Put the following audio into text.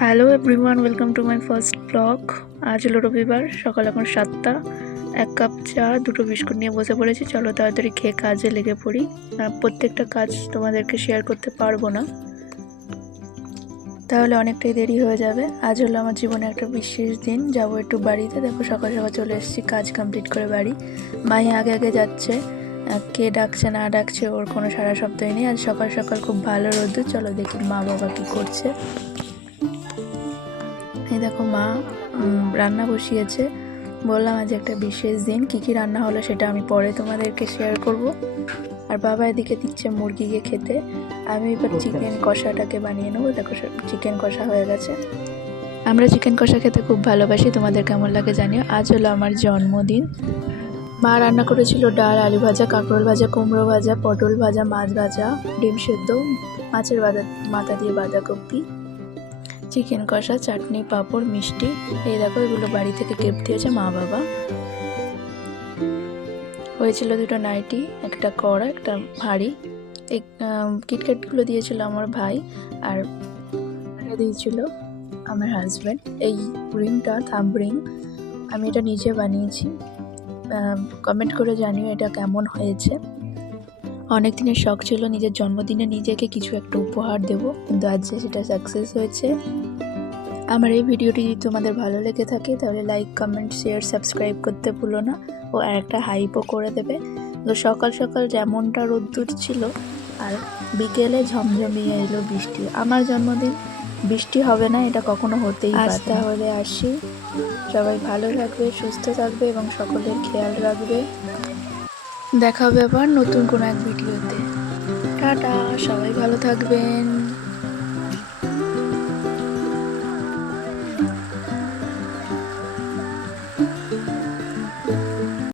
Hello everyone welcome to my first blog আজ হলো রবিবার, সকাল এখন সাতটা। এক কাপ চা, দুটো বিস্কুট নিয়ে বসে পড়েছি। চলো তাড়াতাড়ি খেয়ে কাজে লেগে পড়ি। প্রত্যেকটা কাজ তোমাদেরকে শেয়ার করতে পারব না। তাহলে অনেকটাই দেরি হয়ে যাবে। আজ হলো আমার জীবনে একটা বিশেষ দিন। যাব একটু বাড়িতে। দেখো সকাল সকাল চলে এসেছি, কাজ কমপ্লিট করে বাড়ি। মাই আগে আগে যাচ্ছে। কে ডাকছে, না ডাকছে, ওর কোনো সারা শব্দই নেই। আজ সকাল সকাল খুব ভালো রোদ্দুর। চলো দেখি মা বাবা কী করছে। দেখো মা রান্না বসিয়েছে। বললাম আজ একটা বিশেষ দিন কী কী রান্না হলো সেটা আমি পরে তোমাদেরকে শেয়ার করব। আর বাবা এদিকে দিচ্ছে মুরগিকে খেতে। আমি এবার চিকেন কষাটাকে বানিয়ে নেব। দেখো চিকেন কষা হয়ে গেছে। আমরা চিকেন কষা খেতে খুব ভালোবাসি তোমাদের কেমন লাগে জানিও। আজ হলো আমার জন্মদিন। মা রান্না করেছিল ডাল আলু ভাজা কাঁকরোল ভাজা কুমড়ো ভাজা পটল ভাজা মাছ ভাজা ডিম সেদ্ধ মাছের বাদা মাথা দিয়ে বাঁধাকপি। চিকেন কষা, চাটনি, পাঁপড়, মিষ্টি। এই দেখো, এগুলো বাড়ি থেকে গিফট দিয়েছে মা বাবা। হয়েছিল দুটো নাইটি, একটা কড়া, একটা ভারী। এই কিটক্যাটগুলো দিয়েছিল আমার ভাই আর দিয়েছিল আমার হাজব্যান্ড এই রিংটা থাম্ব রিং আমি এটা নিজে বানিয়েছি। কমেন্ট করে জানিও এটা কেমন হয়েছে। অনেক দিনের শখ ছিল নিজের জন্মদিনে নিজেকে কিছু একটা উপহার দেব, কিন্তু আজ যে সেটা সাকসেস হয়েছে। আমার এই ভিডিওটি যদি তোমাদের ভালো লেগে থাকে, তাহলে লাইক কমেন্ট শেয়ার সাবস্ক্রাইব করতে ভুলো না। ও আর একটা হাইপও করে দেবে। তো সকাল সকাল যেমনটা রোদ্দুর ছিল, আর বিকেলে ঝমঝমিয়ে এলো বৃষ্টি। আমার জন্মদিন, বৃষ্টি হবে না, এটা কখনো হতেই আজ তাহলে আসি। সবাই ভালো থাকবে, সুস্থ থাকবে, এবং সকলের খেয়াল রাখবে। দেখা হবে আবার নতুন কোনো এক ভিডিওতে। টাটা সবাই ভালো থাকবেন।